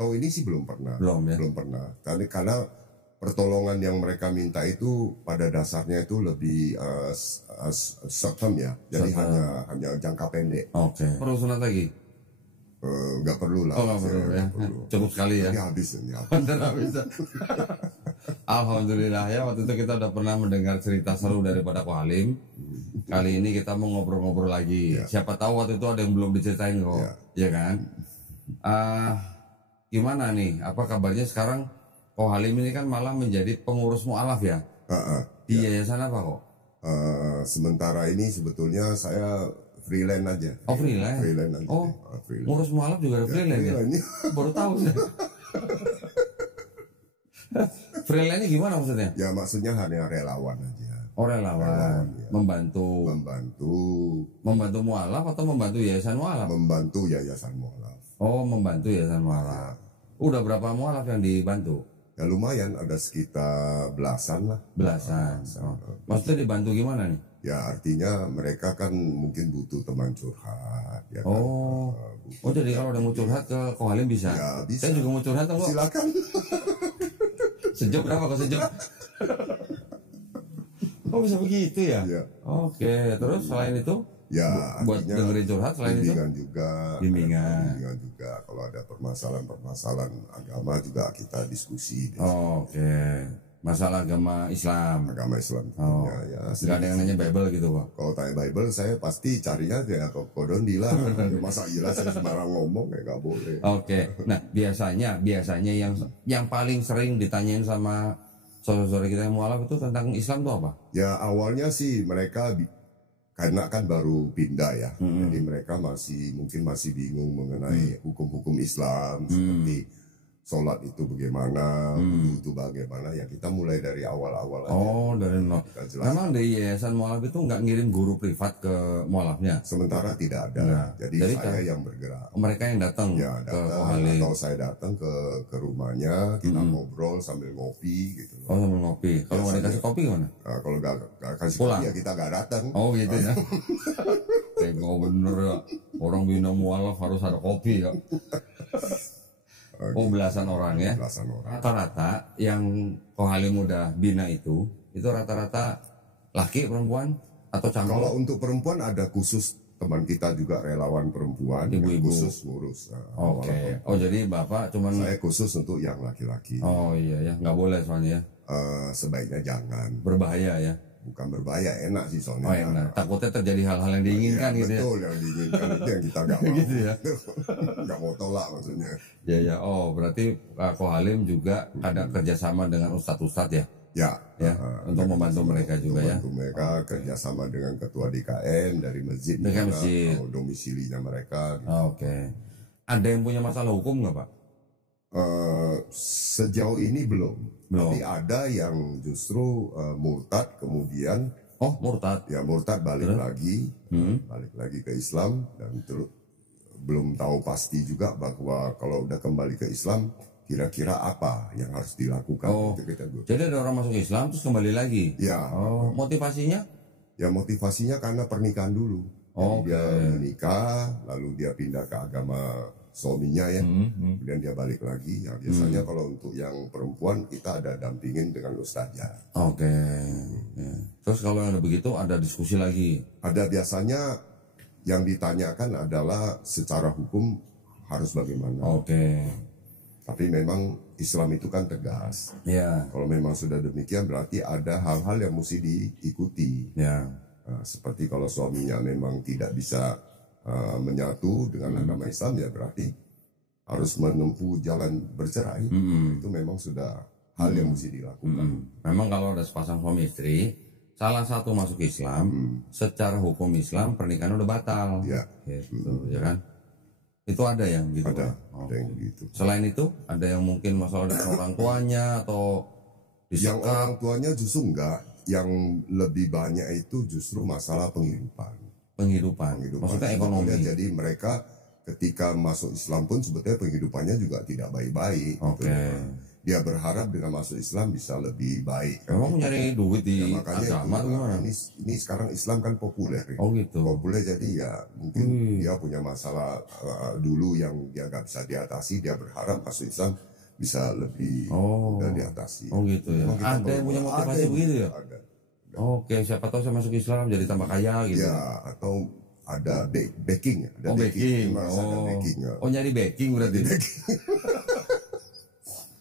Sejauh ini sih belum pernah. Belum ya? Belum pernah. Karena pertolongan yang mereka minta itu pada dasarnya itu lebih short term ya. Jadi hanya jangka pendek. Oke. Perlu sunat lagi? Nggak perlu lah. Oh, nggak perlu ya. Cukup sekali ya. Ini habis ini. Habis. Alhamdulillah ya, waktu itu kita udah pernah mendengar cerita seru daripada Ko Halim. Kali ini kita mau ngobrol-ngobrol lagi. Ya. Siapa tahu waktu itu ada yang belum diceritain kok, ya kan? Gimana nih? Apa kabarnya sekarang? Ko Halim ini kan malah menjadi pengurus mu'alaf ya? Di yayasan apa kok? Sementara ini sebetulnya saya freelance aja. Oh freelance? Freelance aja. Oh, ngurus mu'alaf juga ada freelance ya? Baru tahu sih. Freelance-nya gimana maksudnya? Ya maksudnya hanya relawan aja. Oh relawan, ya. Membantu mu'alaf atau membantu yayasan mu'alaf? Membantu yayasan mu'alaf. Oh membantu yayasan mu'alaf. Udah berapa mu'alaf yang dibantu? Ya lumayan, ada sekitar belasan lah. Belasan. Oh. Maksudnya dibantu gimana nih? Ya artinya mereka kan mungkin butuh teman curhat. Ya kan? Oh jadi kalau udah mau curhat ke Ko Halim bisa? Ya bisa. Saya juga mau curhat kok. Silakan. Sejok berapa kok sejok? Oh bisa begitu ya? Ya. Oke, terus selain itu? Ya buat dengerin curhat selain itu? Bimbingan juga. Kalau ada permasalahan agama juga kita diskusi. Oke. Masalah agama Islam. Agama Islam tentunya ya. Gak ada yang nanya Bible gitu kok. Kalau tanya Bible saya pasti carinya ya ke Kodondi lah. Masa gila saya sembarang ngomong ya nggak boleh. Oke. Nah biasanya yang paling sering ditanyain sama saudara-saudara kita yang mualaf itu tentang Islam itu apa? Ya awalnya sih mereka karena kan baru pindah ya, jadi mereka mungkin masih bingung mengenai hukum-hukum Islam seperti sholat itu bagaimana, wudu itu bagaimana, ya kita mulai dari awal-awal aja. Oh dari nol. Memang di yayasan mualaf itu nggak ngirim guru privat ke mualafnya? Sementara tidak ada, jadi saya yang bergerak. Mereka yang datang ya, ke Ko Halim. Atau saya datang ke rumahnya, kita ngobrol sambil ngopi gitu. Oh sambil ngopi, kalau mau dikasih kopi gimana? Kalau nggak kasih pulang. Kopi ya kita nggak datang. Oh gitu ya. Tengok bener ya, orang bina mualaf harus ada kopi ya. Oh belasan orang ya. Belasan orang. Rata-rata yang Ko Halim udah bina itu rata-rata laki perempuan atau campur? Kalau untuk perempuan ada khusus teman kita juga relawan perempuan, ibu-ibu khusus ngurus. Oke. Oh jadi bapak cuman. Saya khusus untuk yang laki-laki. Oh iya ya, nggak boleh soalnya. Sebaiknya jangan. Berbahaya ya. Bukan berbahaya, enak sih soalnya. Oh enak. Takutnya terjadi hal-hal yang diinginkan gitu ya. Betul, yang diinginkan itu yang kita nggak mau. Gitu ya. Nggak mau tolak maksudnya. Ya. Oh berarti Ko Halim juga ada kerjasama dengan ustadz-ustadz ya? Ya. Untuk membantu mereka juga ya. Membantu mereka kerjasama dengan ketua DKM dari masjid. Dengan masjid. Domisilinya mereka. Gitu. Oke. Ada yang punya masalah hukum nggak Pak? Sejauh ini belum. Tapi ada yang justru murtad kemudian. Oh murtad? Ya murtad balik lagi ke Islam dan belum tahu pasti juga bahwa kalau udah kembali ke Islam kira-kira apa yang harus dilakukan. Oh, jadi ada orang masuk Islam terus kembali lagi? Ya. Oh, motivasinya? Ya motivasinya karena pernikahan dulu. Jadi dia menikah lalu dia pindah ke agama suaminya ya, kemudian dia balik lagi. Ya, biasanya kalau untuk yang perempuan kita ada dampingin dengan ustazah. Oke. Ya. Terus kalau ada begitu ada diskusi lagi? Ada, biasanya yang ditanyakan adalah secara hukum harus bagaimana. Oke. Tapi memang Islam itu kan tegas. Ya. Kalau memang sudah demikian berarti ada hal-hal yang mesti diikuti. Ya. Seperti kalau suaminya memang tidak bisa menyatu dengan agama Islam, ya berarti harus menempuh jalan bercerai. Itu memang sudah hal yang mesti dilakukan. Memang kalau ada sepasang suami istri, salah satu masuk Islam, secara hukum Islam pernikahan udah batal. Ya. Gitu, ya kan? Itu ada yang gitu. Ada yang gitu. Selain itu, ada yang mungkin masalah dengan orang tuanya atau disekap. Yang orang tuanya justru enggak. Yang lebih banyak itu justru masalah penghidupan. Maksudnya ekonomi. Jadi mereka ketika masuk Islam pun sebetulnya penghidupannya juga tidak baik-baik. Oke. Gitu. dia berharap dengan masuk Islam bisa lebih baik. Kan? Memang nyari duit di Makanya agama itu, gimana? ini sekarang Islam kan populer. Ya. Oh gitu. Populer jadi ya mungkin dia punya masalah dulu yang dia nggak bisa diatasi, dia berharap masuk Islam bisa lebih mudah diatasi. Oh gitu ya. Memang kita Ada yang punya motivasi begitu ya? Ada. Oke, siapa tahu saya masuk Islam jadi tambah kaya gitu. Ya, atau ada backing. Ada backing. Merasa ada backing. Ya. Oh nyari backing berarti.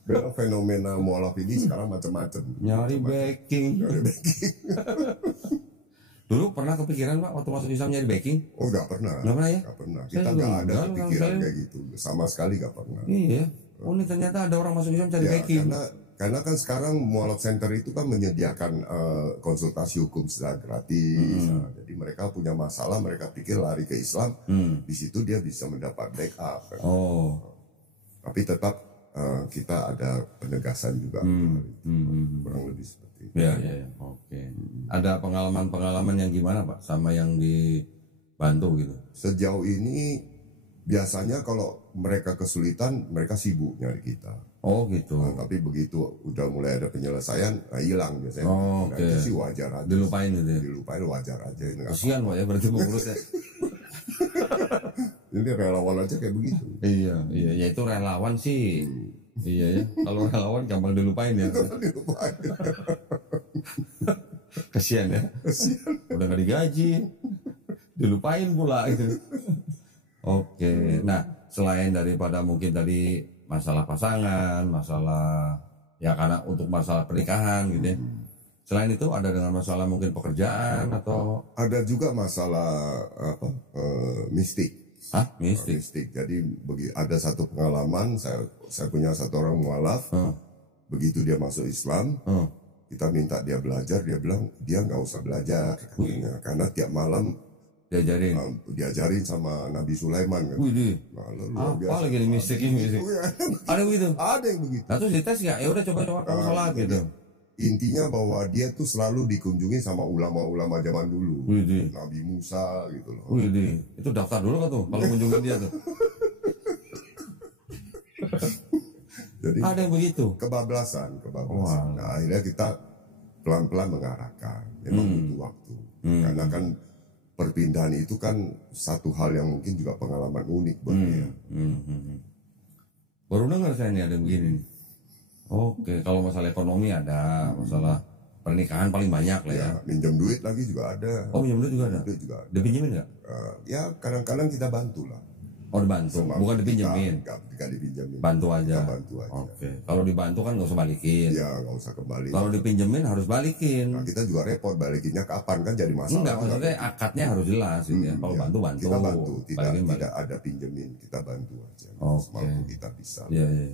Memang fenomena mualaf ini sekarang macam-macam. Nyari backing. Nyari backing. Dulu pernah kepikiran Pak waktu masuk Islam nyari backing? Oh nggak pernah. Nggak pernah ya? Nggak pernah. Saya Kita juga nggak ada enggak, kepikiran saya- kayak gitu. Sama sekali nggak pernah. Iya. Oh ini ternyata ada orang masuk Islam cari Ya, backing. karena kan sekarang mualaf center itu kan menyediakan konsultasi hukum secara gratis. Nah, jadi mereka punya masalah, mereka pikir lari ke Islam, di situ dia bisa mendapat backup. Kan. Oh. Tapi tetap kita ada penegasan juga, kurang lebih seperti itu. Ya, ya, ya. Oke. Ada pengalaman-pengalaman yang gimana Pak sama yang dibantu gitu? Sejauh ini biasanya kalau mereka kesulitan, mereka sibuk nyari kita. Oh gitu. Nah, tapi begitu udah mulai ada penyelesaian, hilang biasanya. Oh, Nah, oke. itu sih wajar aja. Dilupain gitu ya? Dilupain wajar aja. Ini nggak Kasihan Pak ya berarti pengurusnya. Ini relawan aja kayak begitu. Iya, iya, ya itu relawan sih. Iya ya, kalau relawan gampang dilupain ya. Dilupain. Kasihan ya. Udah gak digaji, dilupain pula gitu. Oke, nah selain daripada mungkin tadi masalah pasangan, masalah ya karena untuk masalah pernikahan gitu ya. Selain itu ada dengan masalah mungkin pekerjaan atau Ada juga masalah mistik. mistik. Mistik. Jadi ada satu pengalaman, saya punya satu orang mualaf. Begitu dia masuk Islam, kita minta dia belajar, dia bilang dia nggak usah belajar katanya, karena tiap malam Diajarin. diajarin sama Nabi Sulaiman kan. Wih, Nah, luar apa biasa. lagi nih mistik ini? Mistik. Ada begitu? Ada yang begitu. Nah terus dites nggak? Ya udah coba-coba kamu sholat gitu. Intinya bahwa dia tuh selalu dikunjungi sama ulama-ulama zaman dulu. Wih, Nabi Musa gitu loh. wih, itu daftar dulu kan tuh kalau kunjungin dia tuh. Jadi Ada yang begitu. kebablasan. Wah. Nah, akhirnya kita pelan-pelan mengarahkan. Memang butuh waktu. Karena kan perpindahan itu kan satu hal yang mungkin juga pengalaman unik buat dia. Baru dengar saya nih ada yang begini nih. Oke, kalau masalah ekonomi ada, masalah pernikahan paling banyak lah ya. Ya, minjem duit lagi juga ada. Oh minjem duit juga ada? Duit juga ada. Dipinjemin nggak? Ya kadang-kadang kita bantu lah. Oh dibantu, bukan dipinjemin. Nggak dipinjemin. Bantu aja. Kita bantu aja. Oke, kalau dibantu kan nggak usah balikin. Ya nggak usah kembali. Kalau dipinjemin harus balikin. Nah, kita juga repot balikinnya kapan kan jadi masalah. Enggak, maksudnya akadnya harus jelas gitu ya. Kalau Ya, bantu. Kita bantu, Balikin, tidak ada pinjemin, kita bantu aja. Oke. Semampu kita bisa. Iya, iya.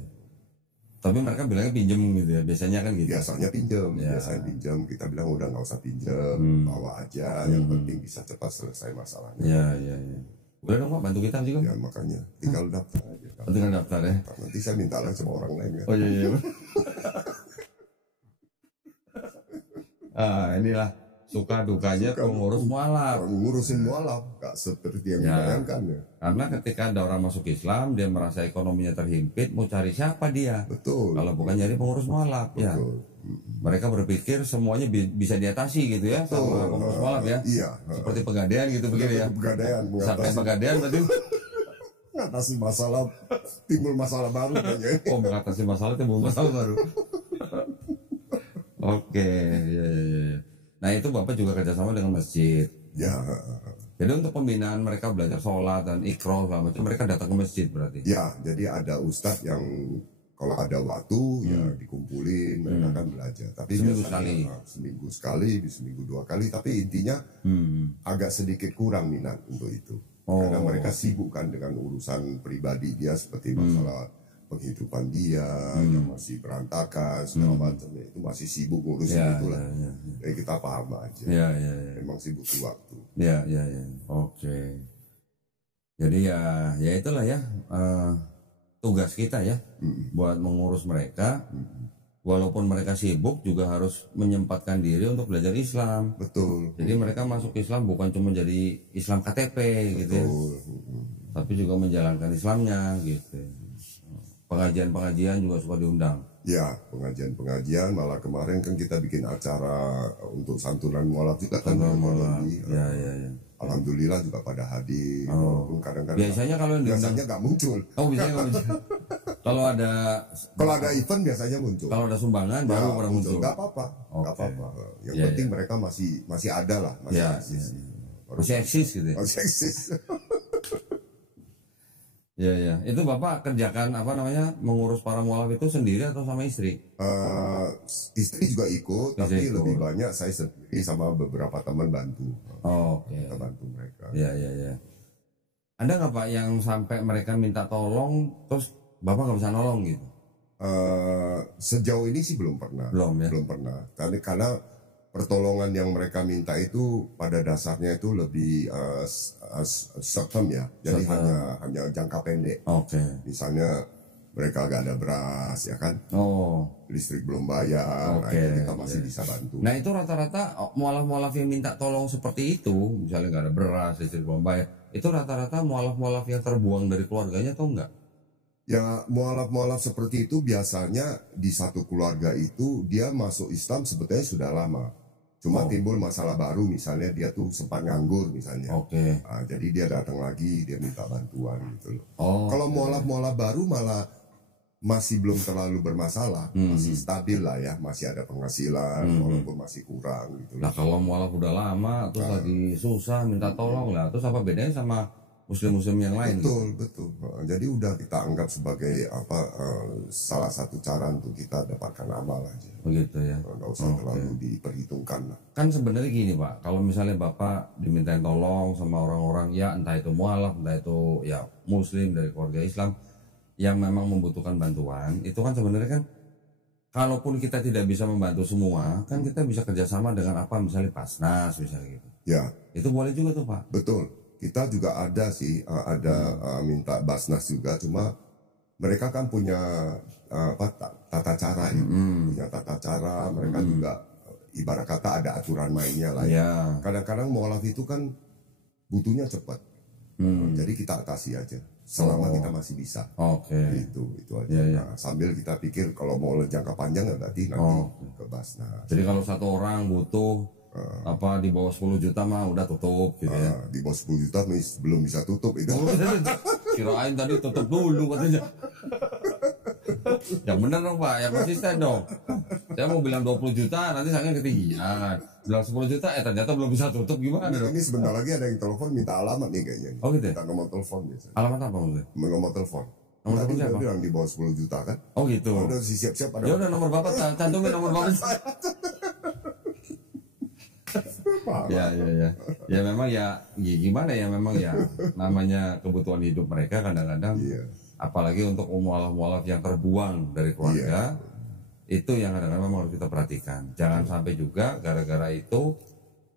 Tapi mereka bilangnya pinjem gitu ya. Biasanya kan gitu. Biasanya pinjam, Ya. biasanya pinjam. Kita bilang udah nggak usah pinjam, bawa aja. Yang penting bisa cepat selesai masalahnya. Iya, iya, iya. Udah dong Pak, bantu kita juga. Ya makanya tinggal daftar aja. Tinggal daftar ya. Nanti saya minta lagi sama orang lain ya. Oh iya, iya. Inilah suka dukanya pengurus mualaf. Ngurusin mualaf, nggak seperti yang dibayangkan ya. Karena ketika ada orang masuk Islam, dia merasa ekonominya terhimpit, mau cari siapa dia? Betul. Kalau bukan nyari pengurus mualaf, ya. Betul. Mereka berpikir semuanya bisa diatasi gitu ya, sama pengurus mualaf ya. Iya. Seperti pegadaian gitu begini ya. Pegadaian, Sampai pegadaian berarti mengatasi masalah, timbul masalah baru kayaknya. oh mengatasi masalah timbul masalah baru. Oke, ya, ya, ya. Nah itu Bapak juga kerjasama dengan masjid. Ya, Jadi untuk pembinaan mereka belajar sholat dan ikro segala macam, mereka datang ke masjid berarti. ya. Jadi ada ustadz yang kalau ada waktu ya dikumpulin, mereka kan belajar. Tapi Seminggu biasanya, seminggu sekali, seminggu 2 kali. Tapi intinya agak sedikit kurang minat untuk itu. Karena mereka sibuk kan dengan urusan pribadi dia seperti masalah penghidupan dia yang masih berantakan segala macam itu masih sibuk ngurusin itulah. Jadi kita paham aja. Ya, ya, ya. Memang sih butuh waktu. Ya, ya, ya. Oke. Jadi ya itulah ya tugas kita ya buat mengurus mereka. Walaupun mereka sibuk juga harus menyempatkan diri untuk belajar Islam. Betul. Jadi mereka masuk Islam bukan cuma jadi Islam KTP gitu ya, Betul. tapi juga menjalankan Islamnya gitu. pengajian-pengajian juga suka diundang. Ya, pengajian-pengajian, malah kemarin kan kita bikin acara untuk santunan mualaf juga kan. Ya. Alhamdulillah juga pada hadir. Walaupun kadang-kadang Biasanya kalau yang biasanya nggak muncul. biasanya nggak muncul. Kalau ada event biasanya muncul. Kalau ada sumbangan baru orang muncul. Nggak apa-apa, nggak apa-apa. Yang penting mereka masih ada lah, masih eksis. Masih eksis gitu ya. Masih eksis. Ya. Itu Bapak kerjakan mengurus para mualaf itu sendiri atau sama istri? Istri juga ikut, tapi lebih banyak saya sendiri sama beberapa teman bantu. Kita bantu mereka. Ya. Ada nggak Pak yang sampai mereka minta tolong, terus Bapak nggak bisa nolong gitu? Sejauh ini sih belum pernah. Belum pernah. Karena pertolongan yang mereka minta itu pada dasarnya itu lebih short term ya, jadi hanya jangka pendek. Misalnya mereka gak ada beras ya kan, listrik belum bayar, kita masih bisa bantu. Nah itu rata-rata mualaf-mualaf yang minta tolong seperti itu, misalnya gak ada beras, listrik belum bayar, itu rata-rata mualaf-mualaf yang terbuang dari keluarganya atau enggak? Ya, mualaf-mualaf seperti itu biasanya di satu keluarga itu dia masuk Islam sebetulnya sudah lama. Cuma timbul masalah baru, misalnya dia tuh sempat nganggur misalnya. Jadi dia datang lagi, dia minta bantuan gitu loh. Kalau mualaf-mualaf baru malah masih belum terlalu bermasalah, masih stabil lah ya, masih ada penghasilan walaupun masih kurang gitu loh. Nah kalau mualaf udah lama, terus lagi susah minta tolong lah, terus apa bedanya sama muslim-muslim yang lain? Betul. Jadi udah kita anggap sebagai salah satu cara untuk kita dapatkan amal aja. Begitu ya. Nggak usah terlalu diperhitungkan lah. Kan sebenarnya gini Pak, kalau misalnya Bapak dimintain tolong sama orang-orang ya entah itu mualaf, entah itu ya muslim dari keluarga Islam yang memang membutuhkan bantuan, itu kan sebenarnya kan kalaupun kita tidak bisa membantu semua, kan kita bisa kerjasama dengan misalnya Basnas misalnya gitu. Ya. Itu boleh juga tuh Pak. Betul. Kita juga ada sih, minta Basnas juga, cuma mereka kan punya tata cara ya, punya tata cara, mereka juga ibarat kata ada aturan mainnya lah ya. Kadang-kadang mualaf itu kan butuhnya cepat, jadi kita atasi aja, selama kita masih bisa. Itu aja. Nah, sambil kita pikir kalau mau jangka panjang berarti nanti ke Basnas. Jadi kalau satu orang butuh di bawah 10 juta mah udah tutup gitu ya. Di bawah 10 juta belum bisa tutup itu. Kirain tadi tutup dulu katanya. Yang benar dong Pak, yang konsisten dong. Saya mau bilang 20 juta nanti saya ketinggian. Bilang 10 juta ternyata belum bisa tutup, gimana dong? Ini sebentar lagi ada yang telepon minta alamat nih kayaknya. Gitu ya? Minta nomor telepon biasanya. Alamat apa maksudnya? Nomor telepon. Nomor telepon siapa? Bilang di bawah 10 juta kan. Gitu. Udah siap-siap ada. Ya udah nomor Bapak, cantumin nomor Bapak. Ya memang ya gimana ya, memang ya namanya kebutuhan hidup mereka kadang-kadang apalagi untuk mualaf-mualaf yang terbuang dari keluarga itu yang kadang-kadang memang harus kita perhatikan, jangan sampai juga gara-gara itu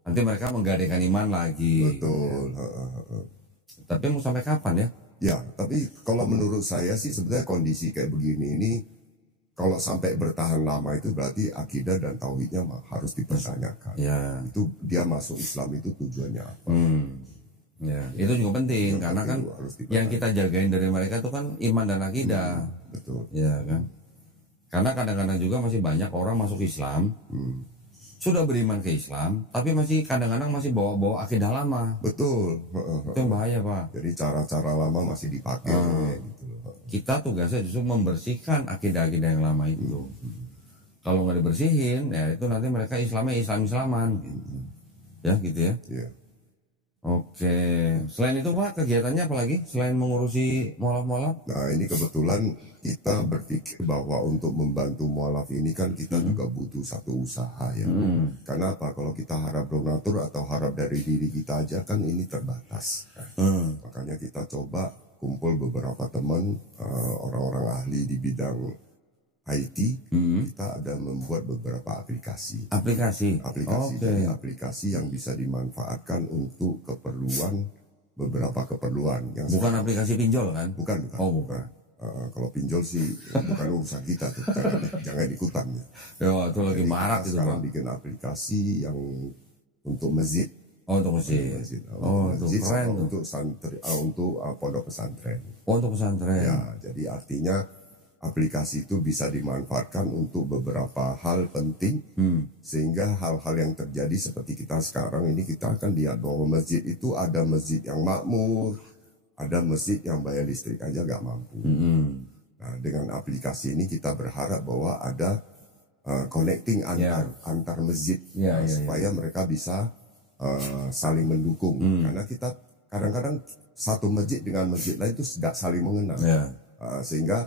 nanti mereka menggadaikan iman lagi. Betul. Tapi mau sampai kapan ya? Ya, tapi kalau menurut saya sih sebenarnya kondisi kayak begini ini kalau sampai bertahan lama itu berarti akidah dan tauhidnya harus dipertanyakan. Itu dia masuk Islam itu tujuannya apa? Itu juga penting karena kan yang kita jagain dari mereka itu kan iman dan akidah. Betul. Ya kan. Karena kadang-kadang juga masih banyak orang masuk Islam, sudah beriman ke Islam, tapi masih kadang-kadang masih bawa-bawa akidah lama. Betul. Itu yang bahaya Pak. Jadi cara-cara lama masih dipakai. Gitu. Kita tugasnya justru membersihkan akidah-akidah yang lama itu. Kalau nggak dibersihin, ya itu nanti mereka Islamnya Islam-Islaman. Gitu. Ya gitu ya. Oke. Selain itu Pak, kegiatannya apa lagi? Selain mengurusi mualaf-mualaf? Nah ini kebetulan kita berpikir bahwa untuk membantu mualaf ini kan kita juga butuh satu usaha ya. Karena apa? Kalau kita harap donatur atau harap dari diri kita aja kan ini terbatas. Makanya kita coba kumpul beberapa teman orang-orang ahli di bidang IT, kita ada membuat beberapa aplikasi. Jadi aplikasi yang bisa dimanfaatkan untuk beberapa keperluan. Bukan aplikasi pinjol kan? Bukan. Kalau pinjol sih bukan urusan kita tuh, jangan ikutan. Itu lagi marak itu sekarang bikin aplikasi yang untuk masjid. Untuk masjid. Masjid keren. Untuk pondok pesantren. Untuk pesantren. Ya, jadi artinya aplikasi itu bisa dimanfaatkan untuk beberapa hal penting, sehingga hal-hal yang terjadi seperti kita sekarang ini, kita akan lihat bahwa masjid itu ada masjid yang makmur, ada masjid yang bayar listrik aja gak mampu. Nah, dengan aplikasi ini kita berharap bahwa ada connecting antar masjid, supaya mereka bisa saling mendukung. Karena kita kadang-kadang satu masjid dengan masjid lain itu gak saling mengenal. Sehingga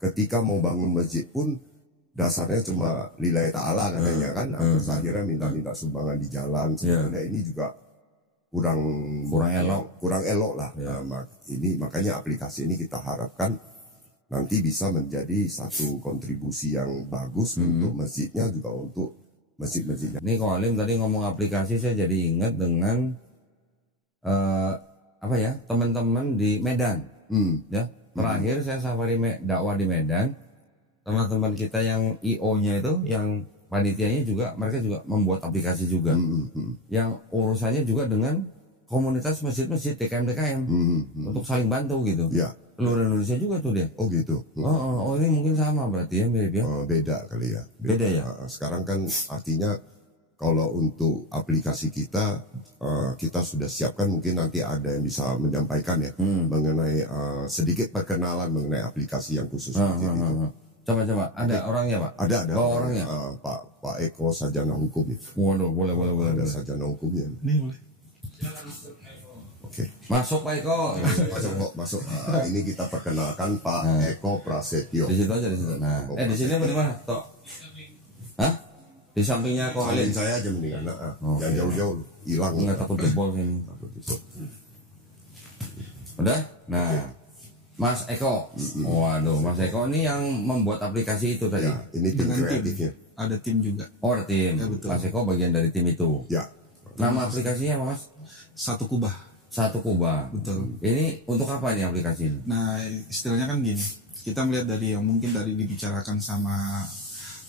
ketika mau bangun masjid pun dasarnya cuma lillahi ta'ala katanya kan, terus akhirnya minta-minta sumbangan di jalan. Sebenarnya ini juga kurang elok lah. Ini makanya aplikasi ini kita harapkan nanti bisa menjadi satu kontribusi yang bagus untuk masjidnya, juga untuk masjid-masjidnya. Ini Ko Halim tadi ngomong aplikasi, saya jadi ingat dengan teman-teman di Medan. Ya, terakhir saya safari dakwah di Medan, teman-teman kita yang IO-nya itu, yang panitianya juga, mereka juga membuat aplikasi juga, yang urusannya juga dengan komunitas masjid-masjid DKM untuk saling bantu gitu. Seluruh Indonesia juga tuh dia. Oh gitu. Oh ini mungkin sama berarti ya, mirip ya? Beda kali ya. Beda ya. Sekarang kan artinya kalau untuk aplikasi kita, kita sudah siapkan, mungkin nanti ada yang bisa menyampaikan ya mengenai sedikit perkenalan mengenai aplikasi yang khusus itu. Coba ada orangnya Pak? Ada. Oh, orangnya. Pak Eko sarjana hukum. Waduh, boleh. Ada sarjana hukumnya. Ini boleh. Oke. Masuk Pak Eko. Masuk. Ini kita perkenalkan Pak Eko Prasetyo. Di situ aja, di situ. Nah, di sini apa di mana? Tok. Hah? Di sampingnya Ko Halim. Saya aja mendingan. Jangan jauh-jauh, hilang. Enggak takut jebol ini. Udah? Nah, Mas Eko. Waduh, Mas Eko ini yang membuat aplikasi itu tadi. Ya, ini tim kreatifnya. Ada tim juga. Oh, ada tim. Ya, betul. Mas Eko bagian dari tim itu. Ya. Nama aplikasinya Mas? Satu kubah. Satu kubah. Betul. Ini untuk apa nih aplikasi ini? Nah, istilahnya kan gini. Kita melihat dari yang mungkin dari dibicarakan sama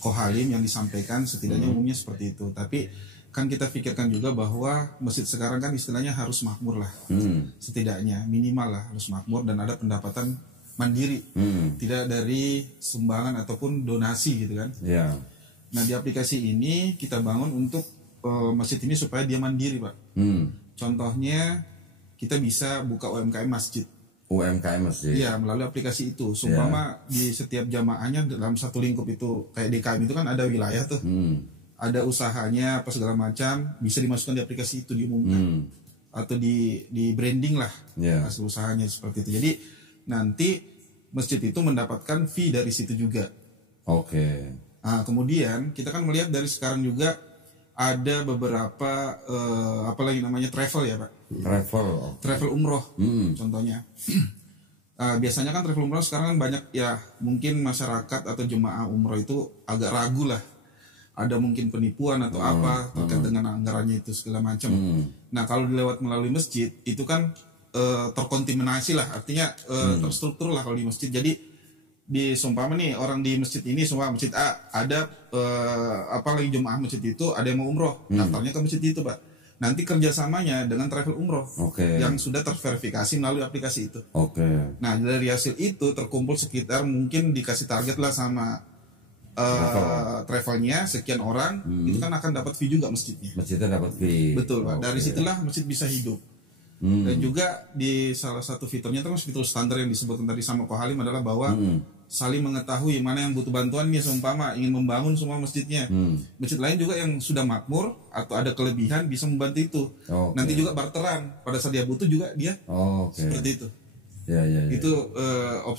Ko Halim, yang disampaikan setidaknya umumnya seperti itu. Tapi kan kita pikirkan juga bahwa masjid sekarang kan istilahnya harus makmur lah. Setidaknya minimal lah harus makmur dan ada pendapatan mandiri. Tidak dari sumbangan ataupun donasi gitu kan. Ya. Nah, di aplikasi ini kita bangun untuk masjid ini supaya dia mandiri, Pak. Contohnya kita bisa buka UMKM masjid. UMKM masjid. Iya, melalui aplikasi itu. Sumpama di setiap jamaahnya dalam satu lingkup itu, kayak DKM itu kan ada wilayah tuh. Ada usahanya apa segala macam, bisa dimasukkan di aplikasi itu, diumumkan. Atau di branding lah hasil usahanya seperti itu. Jadi nanti masjid itu mendapatkan fee dari situ juga. Oke. Nah, kemudian kita kan melihat dari sekarang juga ada beberapa apalagi namanya travel ya Pak. Travel umroh contohnya. Biasanya kan travel umroh sekarang kan banyak ya, mungkin masyarakat atau jemaah umroh itu agak ragu lah. Ada mungkin penipuan atau apa terkait dengan anggarannya itu segala macam. Nah, kalau dilewat melalui masjid itu kan terkontaminasi lah, artinya terstruktur lah kalau di masjid. Jadi di seumpama nih orang di masjid ini, semua masjid A ada apalagi jemaah masjid itu ada yang mau umroh, daftarnya ke masjid itu Pak. Nanti kerjasamanya dengan travel umroh yang sudah terverifikasi melalui aplikasi itu. Nah, dari hasil itu terkumpul sekitar mungkin dikasih target lah sama travelnya sekian orang, itu kan akan dapat fee juga masjidnya. Masjidnya dapat fee. Betul Pak. Dari situlah masjid bisa hidup. Dan juga di salah satu fiturnya terus fitur standar yang disebutkan tadi sama Ko Halim adalah bahwa saling mengetahui mana yang butuh bantuan nih, seumpama ingin membangun semua masjidnya. Masjid lain juga yang sudah makmur atau ada kelebihan bisa membantu itu. Nanti juga barteran, pada saat dia butuh juga dia seperti itu. Ya. Itu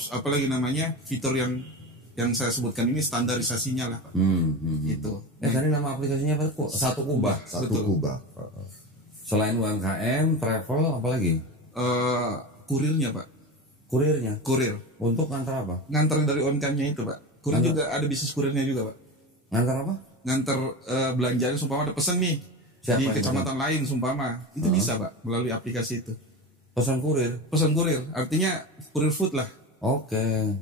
apalagi namanya fitur yang saya sebutkan ini standarisasinya lah Pak. Itu. Tadi nama aplikasinya apa? Satu kubah. Satu kubah. Selain UMKM, travel, apa lagi? Kurirnya Pak. Kurir. Untuk ngantar apa? Ngantar dari UMKM-nya itu Pak. Kurir juga ada bisnis kurirnya juga Pak. Ngantar apa? Ngantar belanjaan, sumpama ada pesan nih. Siapa di kecamatan lain sumpama. Itu bisa Pak melalui aplikasi itu. Pesan kurir? Pesan kurir. Artinya kurir food lah.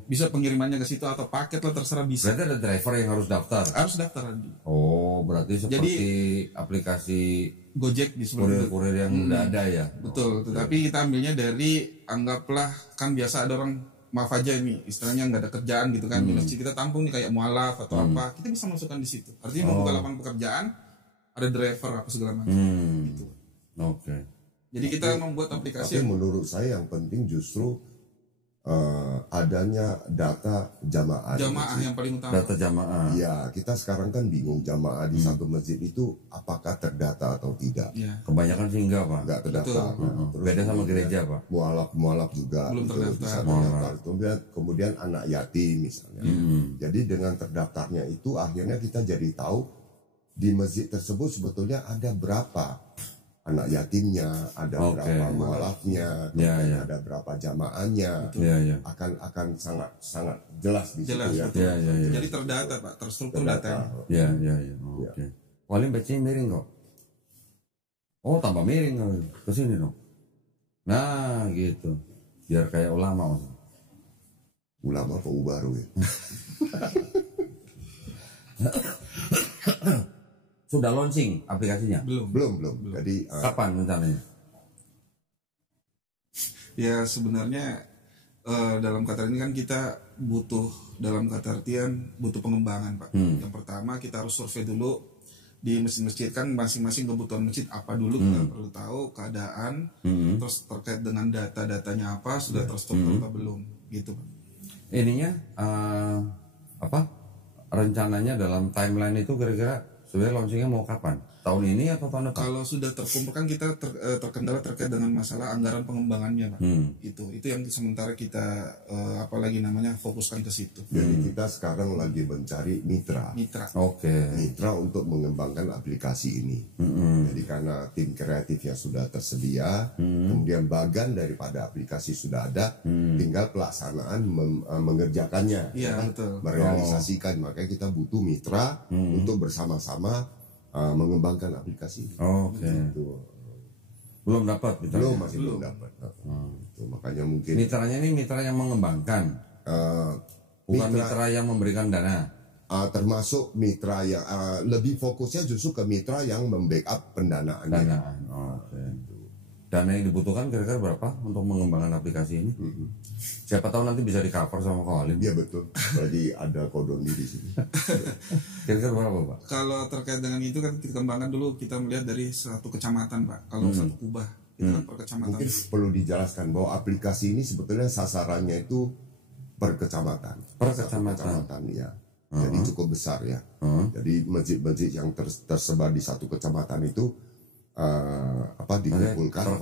Bisa pengirimannya ke situ atau paket lah, terserah bisa. Berarti ada driver yang harus daftar? Harus daftar. Berarti seperti aplikasi Gojek di sebelum kurir yang udah ada ya? Betul, tetapi kita ambilnya dari, anggaplah kan biasa ada orang maaf aja ini istilahnya nggak ada kerjaan gitu kan, di masjid kita tampung nih kayak mualaf atau apa, kita bisa masukkan di situ. Artinya membuka lapangan pekerjaan, ada driver apa segala macam gitu. Oke. Jadi kita membuat aplikasi Tapi menurut saya yang penting justru adanya data jamaah. jamaah yang paling utama. Data jamaah. Ya, kita sekarang kan bingung jamaah di satu masjid itu apakah terdata atau tidak. Ya. Kebanyakan sih enggak, Pak. Enggak terdata. Terus Beda sama gereja, Pak. mualaf juga Belum itu terdaftar. bisa terdaftar. Kemudian anak yatim misalnya. Jadi dengan terdaftarnya itu akhirnya kita jadi tahu di masjid tersebut sebetulnya ada berapa anak yatimnya, ada berapa mualafnya, kemudian ada berapa jamaahnya. Akan sangat jelas di Jelas, situ ya. betul. Jadi terdata Pak, terstruktur datanya. Iya. Oke. Paling bacanya miring kok. Oh, tambah miring ke sini dong. Nah, gitu. Biar kayak ulama maksudnya. Ulama apa baru ya? Sudah launching aplikasinya? Belum. Jadi Kapan rencananya? Ya sebenarnya dalam kata ini kan kita butuh, dalam kata artian butuh pengembangan Pak. Yang pertama kita harus survei dulu di masjid-masjid, kan masing-masing kebutuhan masjid apa dulu, kita perlu tahu keadaan, terus terkait dengan data-datanya apa, sudah terstruktur atau belum gitu Pak. Ininya rencananya dalam timeline itu kira-kira sebenarnya launchingnya mau kapan? Tahun ini atau tahun depan? Kalau sudah terkumpul kan kita terkendala terkait dengan masalah anggaran pengembangannya Pak. Itu yang sementara kita apalagi namanya fokuskan ke situ. Jadi kita sekarang lagi mencari mitra. Oke. Mitra untuk mengembangkan aplikasi ini. Jadi karena tim kreatifnya sudah tersedia, kemudian bagian daripada aplikasi sudah ada, tinggal pelaksanaan mengerjakannya, Iya, betul. merealisasikan. Makanya kita butuh mitra untuk bersama-sama mengembangkan aplikasi ini. Oke. Gitu. Belum dapat mitranya? Masih belum dapat. Itu makanya mungkin Mitranya ini mitra yang mengembangkan, bukan mitra yang memberikan dana. termasuk mitra yang lebih fokusnya justru ke mitra yang membackup pendanaannya. Oke. Dana yang dibutuhkan kira-kira berapa untuk mengembangkan aplikasi ini? Siapa tahu nanti bisa di cover sama Koalim. Iya betul. Jadi ada Kodondi di sini. Kira-kira berapa Pak? Kalau terkait dengan itu kan kita kembangkan dulu, kita melihat dari satu kecamatan Pak. Kalau satu kubah kita kan per kecamatan. Mungkin perlu dijelaskan bahwa aplikasi ini sebetulnya sasarannya itu per kecamatan. Per Satu kecamatan. ya. Jadi cukup besar ya. Jadi masjid-masjid yang tersebar di satu kecamatan itu dikumpulkan,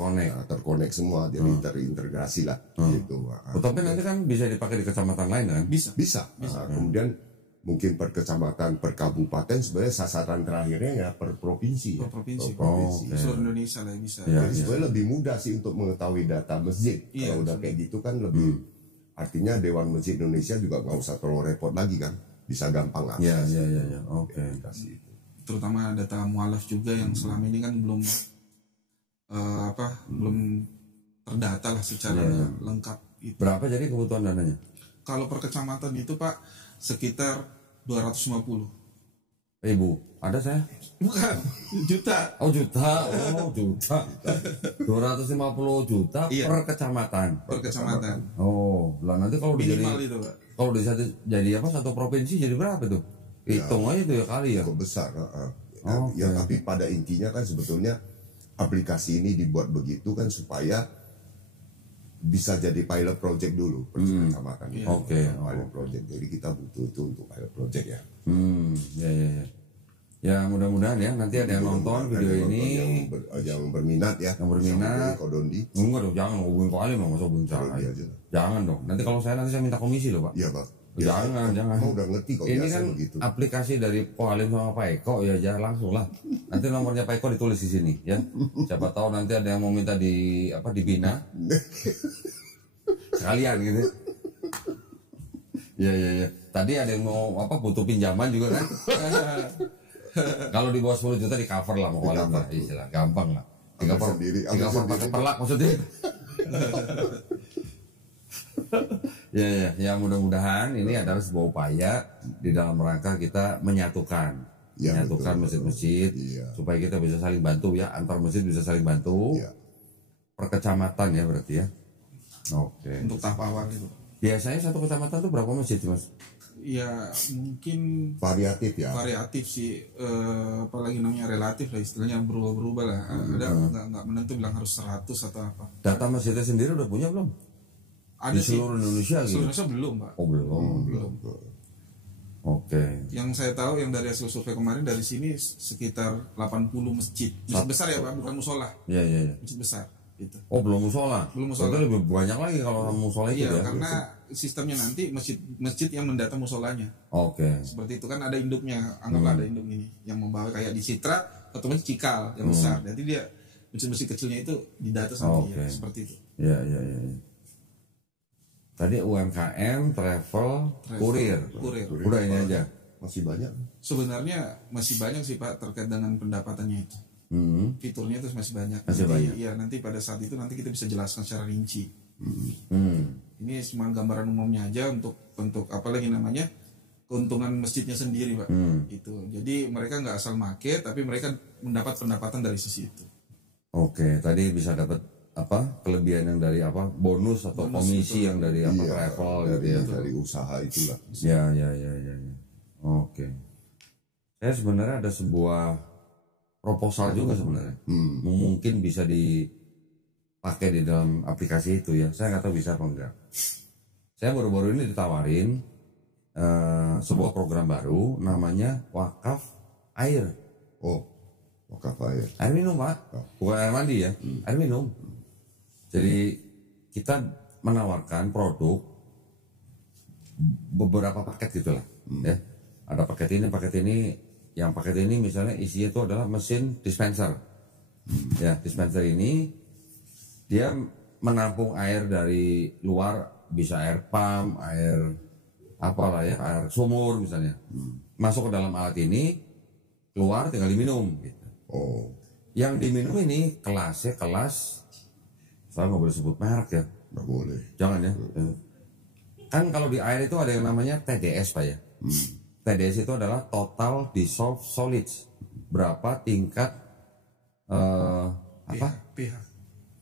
terkonek semua, jadi terintegrasi lah gitu. Tapi nanti kan bisa dipakai di kecamatan lain kan? Bisa. Kemudian mungkin per kecamatan, per kabupaten, sebenarnya sasaran terakhirnya ya per provinsi. Per provinsi. Seluruh Indonesia lah bisa. Jadi sebenarnya lebih mudah sih untuk mengetahui data masjid. Kalau udah kayak gitu kan lebih, artinya Dewan Masjid Indonesia juga nggak usah terlalu repot lagi kan, bisa gampang akses. Iya. Oke. Terutama data mualaf juga yang selama ini kan belum belum terdata lah secara lengkap. Berapa jadi kebutuhan dananya? Kalau per kecamatan itu Pak sekitar 250 ribu. Ada saya? Bukan, juta. Oh juta. 250 juta per kecamatan. Per kecamatan. Oh, lah nanti kalau minimal itu Pak. Kalau jadi satu provinsi jadi berapa tuh? Hitung aja tuh ya kali ya. Cukup besar. Ya tapi pada intinya kan sebetulnya aplikasi ini dibuat begitu kan supaya bisa jadi pilot project dulu per kecamatan. Pilot project. Jadi kita butuh itu untuk pilot project ya. Ya mudah-mudahan ya nanti ada yang nonton video ini yang berminat ya. Yang berminat. Kodondi. Enggak dong, jangan hubungin Ko Alim, masa hubungin saya. Jangan dong. Nanti kalau saya minta komisi loh Pak. Iya Pak. Jangan. Mau udah ngerti kok ini biasa kan begitu. Aplikasi dari Ko Alim sama Pak Eko ya jangan langsung lah. Nanti nomornya Pak Eko ditulis di sini ya. Siapa tahu nanti ada yang mau minta dibina. Sekalian gitu. Iya. Tadi ada yang mau butuh pinjaman juga kan. Kalau di bawah 10 juta di cover lah mau Ko Alim lah istilah. Gampang lah. Di cover pakai perlak maksudnya. Ya mudah-mudahan ini adalah sebuah upaya di dalam rangka kita menyatukan masjid-masjid supaya kita bisa saling bantu ya, antar masjid bisa saling bantu per kecamatan ya berarti ya. Oke. Untuk tahap awal itu. Biasanya satu kecamatan tuh berapa masjid Mas? Ya mungkin Variatif ya. variatif sih, apalagi namanya relatif lah istilahnya, berubah-berubah lah. Ada nggak menentu bilang harus 100 atau apa. Data masjidnya sendiri udah punya belum? Ada Di sih. seluruh Indonesia gitu? Seluruh Indonesia belum, Pak. Oh belum. Belum. Oke. Yang saya tahu yang dari hasil survei kemarin dari sini sekitar 80 masjid. Masjid besar ya Pak, bukan musola. Iya iya. Iya. Masjid besar gitu. Oh belum musola. Belum musola. Berarti lebih banyak lagi kalau musola itu Iya, ya. karena sistemnya nanti masjid yang mendata musolanya. Oke. Seperti itu kan ada induknya, anggaplah ada induk ini yang membawa kayak di Citra atau masjid Cikal yang besar. Jadi dia masjid-masjid kecilnya itu didata sama dia, seperti itu. Iya iya iya. Iya. Tadi UMKM, travel, kurir. Udah ini aja. Masih banyak. Sebenarnya masih banyak sih Pak terkait dengan pendapatannya itu. Fiturnya itu masih banyak. Iya, nanti pada saat itu nanti kita bisa jelaskan secara rinci. Ini cuma gambaran umumnya aja untuk apa lagi namanya, keuntungan masjidnya sendiri Pak. Itu. Jadi mereka nggak asal make, tapi mereka mendapat pendapatan dari sisi itu. Oke, tadi bisa dapat apa kelebihan yang dari apa bonus atau komisi yang dari apa travel gitu ya. Dari usaha itulah. Ya. Oke. Saya sebenarnya ada sebuah proposal juga sebenarnya. Mungkin bisa dipakai di dalam aplikasi itu ya. Saya nggak tahu bisa apa enggak. Saya baru-baru ini ditawarin sebuah program baru namanya wakaf air. Oh, wakaf air. Air minum Pak, bukan air mandi ya, air minum. Jadi kita menawarkan produk beberapa paket gitulah, ya. Ada paket ini, yang paket ini misalnya isinya itu adalah mesin dispenser. Ya, dispenser ini dia menampung air dari luar, bisa air pump, air apalah ya, air sumur misalnya. Masuk ke dalam alat ini, keluar tinggal diminum gitu. Oh, Yang diminum ini kelasnya kelas, saya nggak boleh sebut merek ya. nggak boleh. Jangan ya. Kan kalau di air itu ada yang namanya TDS Pak ya. TDS itu adalah Total Dissolved Solids. Berapa tingkat apa? pH.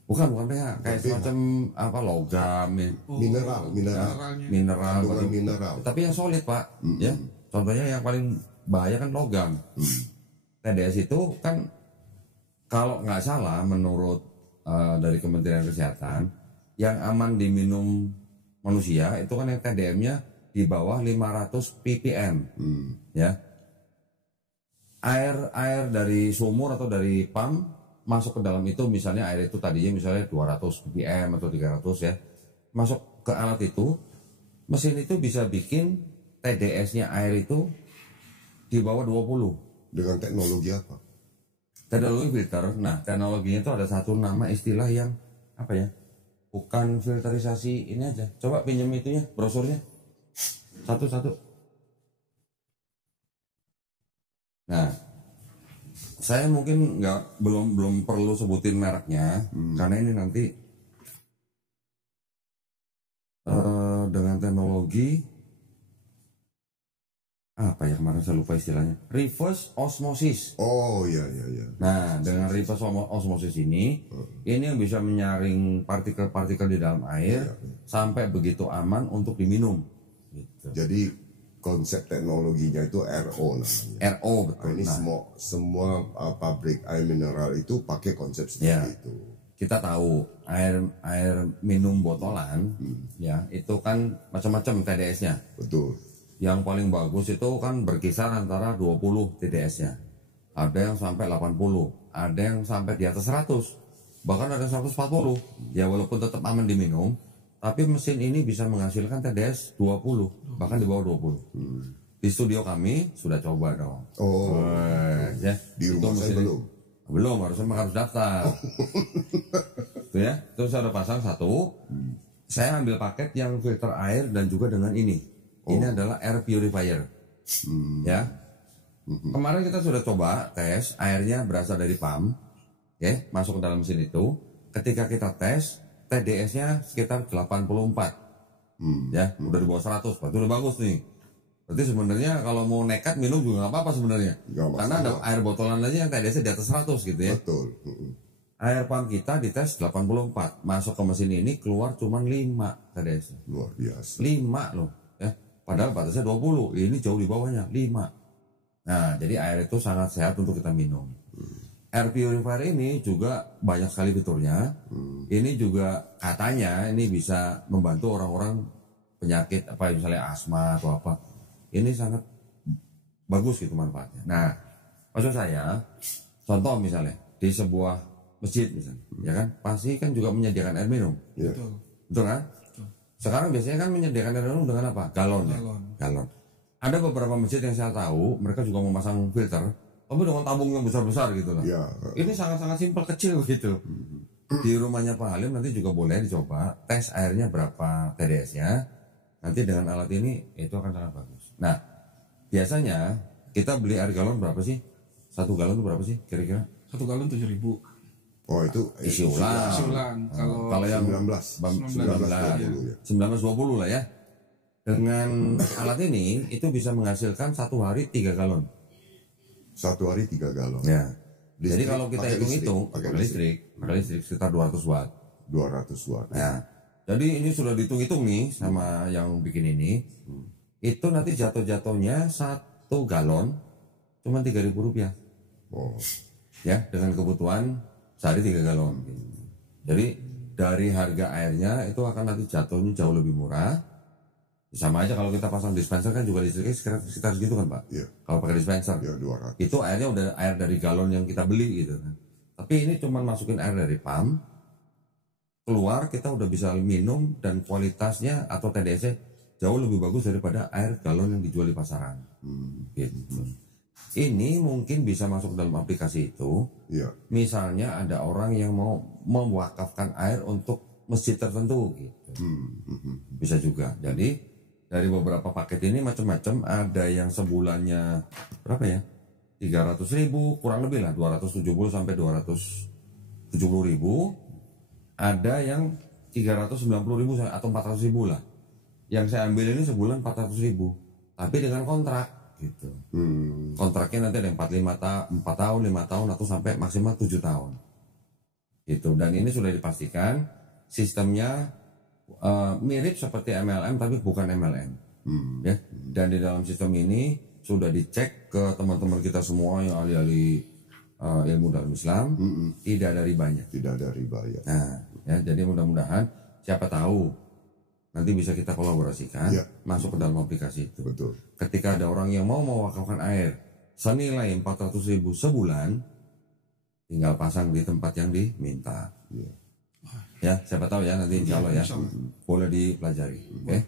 Bukan pH. Kayak semacam apa logam ya. Mineral. Kandungan mineral. Tapi yang solid Pak. Ya. Contohnya yang paling bahaya kan logam. TDS itu kan kalau nggak salah menurut dari Kementerian Kesehatan yang aman diminum manusia itu kan yang TDM-nya di bawah 500 ppm. Ya. Air dari sumur atau dari pump masuk ke dalam itu, misalnya air itu tadinya misalnya 200 ppm atau 300 ya. Masuk ke alat itu, mesin itu bisa bikin TDS-nya air itu di bawah 20. Dengan teknologi apa? Teknologi filter. Nah, teknologinya itu ada satu nama istilah yang apa ya? Bukan filterisasi ini aja. Coba pinjam itunya, brosurnya. Satu-satu. Nah, saya mungkin belum perlu sebutin mereknya karena ini nanti dengan teknologi apa ya kemarin saya lupa istilahnya, reverse osmosis. Oh iya. Nah, dengan reverse osmosis ini yang bisa menyaring partikel-partikel di dalam air sampai begitu aman untuk diminum. Gitu. Jadi konsep teknologinya itu RO namanya. RO betul. Ini semua pabrik air mineral itu pakai konsep seperti itu. Kita tahu air minum botolan ya itu kan macam-macam TDS-nya. Betul. Yang paling bagus itu kan berkisar antara 20 TDS-nya. Ada yang sampai 80, ada yang sampai di atas 100. Bahkan ada 140. Ya walaupun tetap aman diminum, tapi mesin ini bisa menghasilkan TDS 20, bahkan di bawah 20. Di studio kami sudah coba dong. Oh. Ya. Di rumah saya belum. Belum, harus daftar. Tuh ya, terus saya udah pasang satu. Saya ambil paket yang filter air dan juga dengan ini. Ini adalah air purifier. Ya. Kemarin kita sudah coba tes, airnya berasal dari pump. Ya, masuk ke dalam mesin itu. Ketika kita tes, TDS-nya sekitar 84. Ya, udah di bawah 100. Berarti udah bagus nih. Berarti sebenarnya kalau mau nekat minum juga nggak apa-apa sebenarnya. Karena ada air botolan aja yang TDS-nya di atas 100 gitu ya. Betul. Air pump kita dites 84, masuk ke mesin ini keluar cuma 5 TDS. Luar biasa. 5 loh, ya. Padahal batasnya 20, ini jauh di bawahnya 5. Nah, jadi air itu sangat sehat untuk kita minum. Air purifier ini juga banyak sekali fiturnya. Ini juga katanya ini bisa membantu orang-orang penyakit apa misalnya asma atau apa. Ini sangat bagus gitu manfaatnya. Nah, maksud saya, contoh misalnya di sebuah masjid misalnya, ya kan, pasti kan juga menyediakan air minum. Ya. Betul kan? Sekarang biasanya kan menyediakan air minum dengan apa? Galon. Ya? Galon. Ada beberapa masjid yang saya tahu, mereka juga memasang filter, tapi dengan tabung yang besar-besar gitu lah. Ya. Ini sangat-sangat simpel, kecil begitu. Di rumahnya Pak Halim nanti juga boleh dicoba, tes airnya berapa TDS-nya. Nanti dengan alat ini, itu akan sangat bagus. Nah, biasanya kita beli air galon berapa sih? 1 galon itu berapa sih kira-kira? 1 galon 7.000. Oh itu Isi ulang. Isi ulang. Kalau yang 19 19-20 lah ya. Dengan alat ini itu bisa menghasilkan 1 hari 3 galon. 1 hari 3 galon. Ya. Listrik, jadi kalau kita hitung-hitung pakai listrik sekitar 200 watt. 200 watt. Nah, jadi ini sudah dihitung-hitung nih sama yang bikin ini. Itu nanti jatuh-jatuhnya 1 galon cuma Rp3.000. Oh. Ya, dengan kebutuhan sehari 3 galon. Jadi dari harga airnya itu akan nanti jatuhnya jauh lebih murah. Sama aja kalau kita pasang dispenser kan juga listriknya sekitar segitu kan Pak. Iya. Kalau pakai dispenser. Ya 200. Itu airnya udah air dari galon yang kita beli gitu kan. Tapi ini cuma masukin air dari pump, keluar kita udah bisa minum dan kualitasnya atau TDS-nya jauh lebih bagus daripada air galon yang dijual di pasaran. Gitu. Ini mungkin bisa masuk dalam aplikasi itu. Iya. Misalnya ada orang yang mau mewakafkan air untuk masjid tertentu gitu. Bisa juga. Jadi dari beberapa paket ini macam-macam, ada yang sebulannya berapa ya? 300.000 kurang lebih lah, 270 sampai 270.000. Ada yang 390.000 atau 400.000 lah. Yang saya ambil ini sebulan 400.000, tapi dengan kontrak gitu. Kontraknya nanti ada 4 tahun, 5 tahun atau sampai maksimal 7 tahun. Gitu. Dan ini sudah dipastikan sistemnya mirip seperti MLM tapi bukan MLM. Ya. Dan di dalam sistem ini sudah dicek ke teman-teman kita semua yang ahli-ahli ilmu dalam Islam, tidak ada ribanya. Tidak ada riba ya. Nah, ya, jadi mudah-mudahan siapa tahu nanti bisa kita kolaborasikan masuk ke dalam aplikasi itu. Betul. Ketika ada orang yang mau mewakafkan air senilai 400.000 sebulan, tinggal pasang di tempat yang diminta. Ya, siapa tahu ya nanti insya Allah ya. Boleh dipelajari. Oke.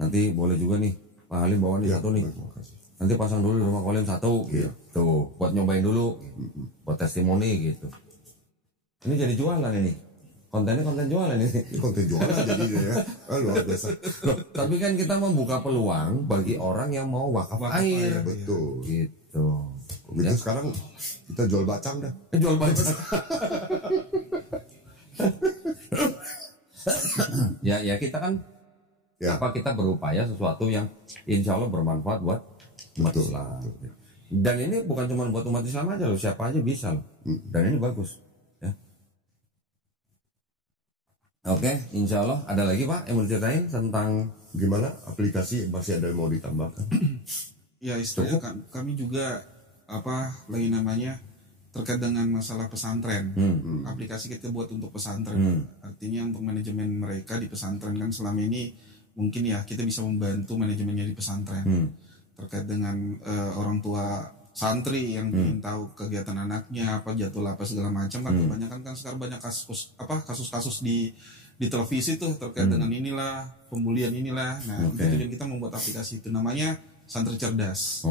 Nanti boleh juga nih Pak Halim bawa nih satu nih. Nanti pasang dulu di rumah Pak Halim satu gitu. Buat nyobain dulu. Buat testimoni gitu. Ini jadi jualan ini. Kontennya konten jualan ini. Konten jualan jadi ya. Luar biasa. Loh, tapi kan kita membuka peluang bagi orang yang mau wakaf air. Betul. Gitu. Begitu sekarang kita jual bacang dah. Jual bacang. ya kita kan apa kita berupaya sesuatu yang insya Allah bermanfaat buat umat Islam. Dan ini bukan cuma buat umat Islam aja loh, siapa aja bisa loh. Dan ini bagus. Oke, insya Allah ada lagi Pak yang mau diceritain tentang gimana aplikasi, masih ada yang mau ditambahkan? Ya istilahnya kami juga lagi namanya terkait dengan masalah pesantren. Aplikasi kita buat untuk pesantren. Artinya untuk manajemen mereka di pesantren kan selama ini mungkin ya kita bisa membantu manajemennya di pesantren. Terkait dengan orang tua santri yang ingin tahu kegiatan anaknya apa jadwal apa segala macam kan kebanyakan kan sekarang banyak kasus-kasus di televisi tuh terkait dengan inilah pembulian inilah. Nah itu tujuan kita membuat aplikasi itu namanya Santri Cerdas.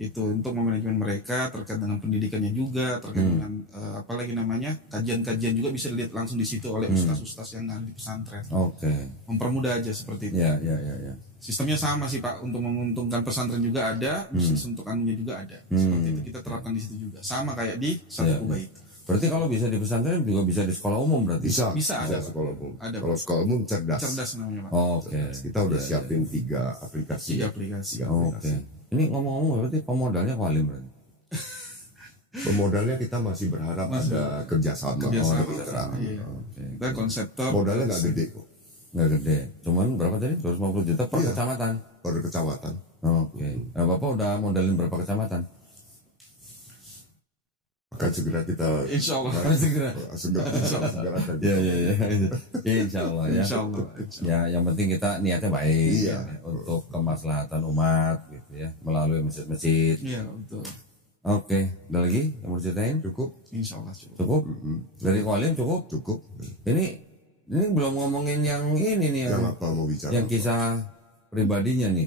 Itu untuk memanajemen mereka terkait dengan pendidikannya juga terkait dengan apalagi namanya kajian-kajian juga bisa dilihat langsung di situ oleh ustaz-ustaz yang ada di pesantren. Mempermudah aja seperti itu. Ya. Sistemnya sama sih Pak, untuk menguntungkan pesantren juga ada, bisnis untuk anunya juga ada. Seperti itu kita terapkan di situ juga. Sama kayak di Santri Kuba itu. Berarti kalau bisa di pesantren juga bisa di sekolah umum berarti? Bisa ada sekolah umum. Ada. Kalau sekolah umum cerdas. Cerdas namanya Pak. Kita udah siapin 3 aplikasi. 3 aplikasi. Ini ngomong-ngomong berarti pemodalnya Pak Halim berarti? Pemodalnya kita masih berharap ada kerjasama. Kerjasama. Iya. Kita konsep top. Modalnya nggak gede kok. Nggak gede. Cuman berapa tadi? 250 juta per kecamatan. Per kecamatan. Oke. Nah, Bapak udah modalin berapa kecamatan? Akan segera kita. Insya Allah. Segera. Segera. Ya. Insya Allah ya. Insya Allah. Ya, yang penting kita niatnya baik. Iya. Ya, untuk kemaslahatan umat gitu ya, melalui masjid-masjid. Iya, betul. Oke, ada lagi yang mau ceritain? Cukup. Insya Allah cukup. Cukup? Dari Koalim cukup? Cukup. Ini belum ngomongin yang ini nih Yang apa mau bicara? yang kisah pribadinya nih.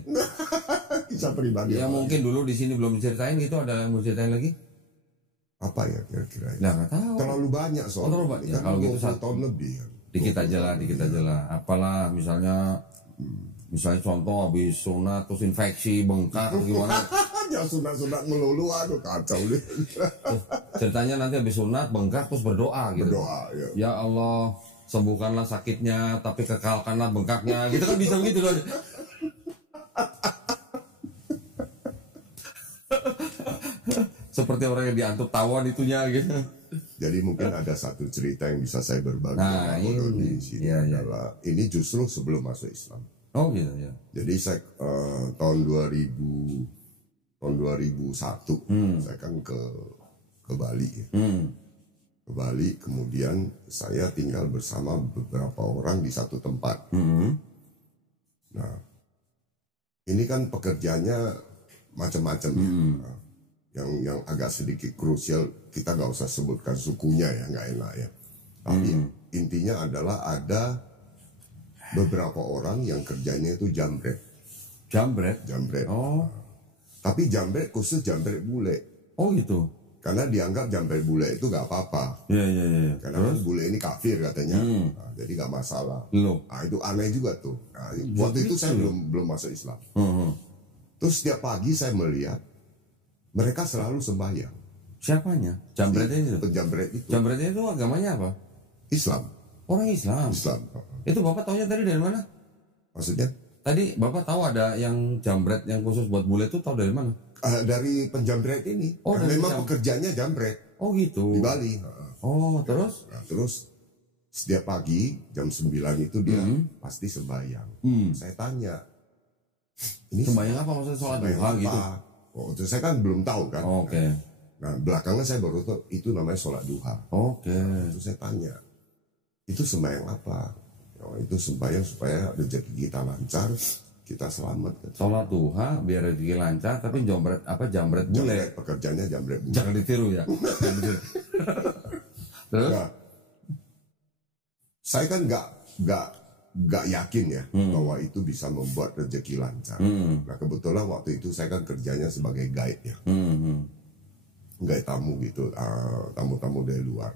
Kisah pribadi. Yang apa? mungkin dulu di sini belum diceritain gitu, ada yang mau ceritain lagi? Apa ya kira-kira? Nah, nggak tahu. Terlalu banyak soalnya. Terlalu banyak. Kan Kalau gitu 20 tahun lebih. Kan? Dikit aja lah. Apalah misalnya contoh habis sunat terus infeksi bengkak atau gimana. Ya sunat-sunat melulu, aduh kacau deh. Ceritanya nanti habis sunat bengkak terus berdoa gitu. Berdoa ya. Ya Allah, sembuhkanlah sakitnya tapi kekalkanlah bengkaknya. Gitu kan bisa begitu loh. Seperti orang yang diantuk tawon itunya gitu. Jadi mungkin ada satu cerita yang bisa saya berbagi Nah, dengan ini. di sini Iya. adalah ini justru sebelum masuk Islam. Oh gitu ya. Jadi saya tahun 2001 saya kan ke Bali ya. Ke Bali, kemudian saya tinggal bersama beberapa orang di satu tempat. Nah, ini kan pekerjaannya macam-macam ya. Nah, yang agak sedikit krusial, kita nggak usah sebutkan sukunya ya, nggak enak ya. Tapi intinya adalah ada beberapa orang yang kerjanya itu jambret. Jambret. Oh. Tapi jambret khusus jambret bule. Oh gitu. Karena dianggap jambret bule itu nggak apa-apa. Iya. Karena kan bule ini kafir katanya. Nah, jadi nggak masalah. Loh. Nah, itu aneh juga tuh. Nah, waktu itu saya belum masuk Islam. Terus setiap pagi saya melihat mereka selalu sembahyang. Siapanya? Jambretnya itu? Penjambret itu. Jambretnya itu agamanya apa? Islam. Orang Islam. Itu Bapak taunya tadi dari mana? Maksudnya? Tadi Bapak tahu ada yang jambret yang khusus buat bule itu tahu dari mana? Dari penjambret ini. Oh, Karena dari memang pekerjaannya jambret Oh gitu. di Bali. Oh terus? Nah, terus setiap pagi jam 9 itu dia pasti sembahyang. Saya tanya, ini Sembahyang apa maksudnya? Sholat sembahyang duha apa? gitu? Oh, itu saya kan belum tahu kan. Oke. Nah, belakangan saya baru tahu itu namanya sholat duha. Oke. Terus saya tanya, itu sembahyang apa? Oh, itu sembahyang supaya rezeki kita lancar, kita selamat. Sholat duha biar rezeki lancar, tapi jambret bule. Jambret, pekerjaannya jambret bule. Jangan ditiru ya. Jangan ditiru. Terus? Nah, saya kan nggak yakin ya bahwa itu bisa membuat rezeki lancar. Nah, kebetulan waktu itu saya kan kerjanya sebagai guide ya, guide tamu gitu, tamu-tamu dari luar.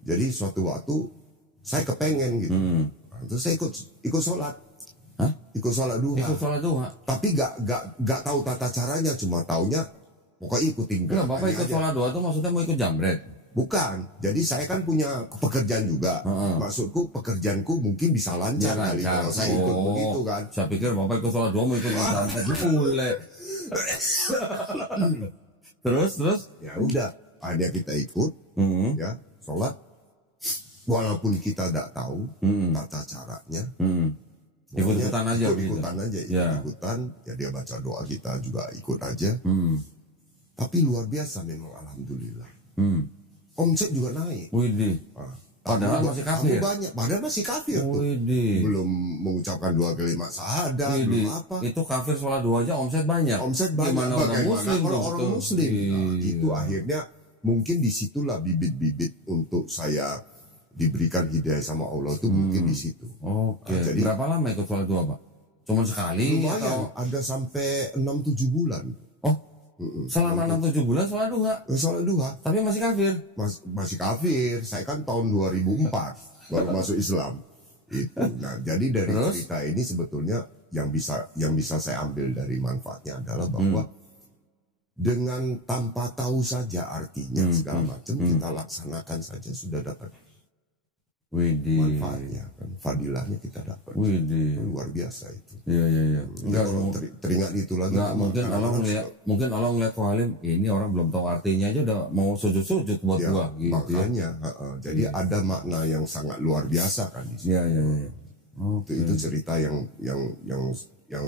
Jadi suatu waktu saya kepengen gitu, nah, terus saya ikut sholat. Hah? Ikut sholat duha. Ikut sholat duha. Tapi nggak tahu tata caranya, cuma taunya pokoknya ikutin. Enggak, Bapak ikut sholat duha itu maksudnya mau ikut jambret? Bukan, jadi saya kan punya pekerjaan juga. Maksudku pekerjaanku mungkin bisa lancar Ya, kali lancar. kalau saya ikut begitu kan. Saya pikir Bapak ikut sholat duha mau ikut jambret bule. Terus? Ya udah, ada kita ikut, ya sholat. Walaupun kita tidak tahu tata caranya, Ikut-ikutan aja. Ikut-ikutan aja, Ya. ikut-ikutan. Ya dia baca doa, kita juga ikut aja. Tapi luar biasa memang, alhamdulillah. Omset juga naik. Widih. Nah, Padahal masih kafir. Padahal masih kafir tuh. Widih. Belum mengucapkan 2 kalimat syahadat, belum apa. Itu kafir sholat duha aja omset banyak. Omset banyak. Gimana orang Bagaimana muslim kalau dong, orang tuh? muslim? Nah, Iya. itu akhirnya mungkin disitulah bibit-bibit untuk saya diberikan hidayah sama Allah itu mungkin di situ. Oke. Nah, jadi- Berapa lama ikut sholat duha, Pak? Cuma sekali Lumayan, atau? ada sampai 6-7 bulan. Oh, selama 6-7 bulan sholat duha. Sholat duha Tapi masih kafir. masih kafir. Saya kan tahun 2004 baru masuk Islam. Itu. Nah, jadi dari Terus? cerita ini sebetulnya yang bisa saya ambil dari manfaatnya adalah bahwa dengan tanpa tahu saja artinya segala macam kita laksanakan saja sudah dapat Widih. manfaatnya kan, fadilahnya kita dapat. Widih. Itu luar biasa itu. Iya. Enggak, kalau teringat itu lagi. Enggak, mungkin Allah ngeliat Halim, ini orang belum tahu artinya aja udah mau sujud-sujud buat ya, gua gitu. makanya, jadi ada makna yang sangat luar biasa kan di situ. Iya. Itu cerita yang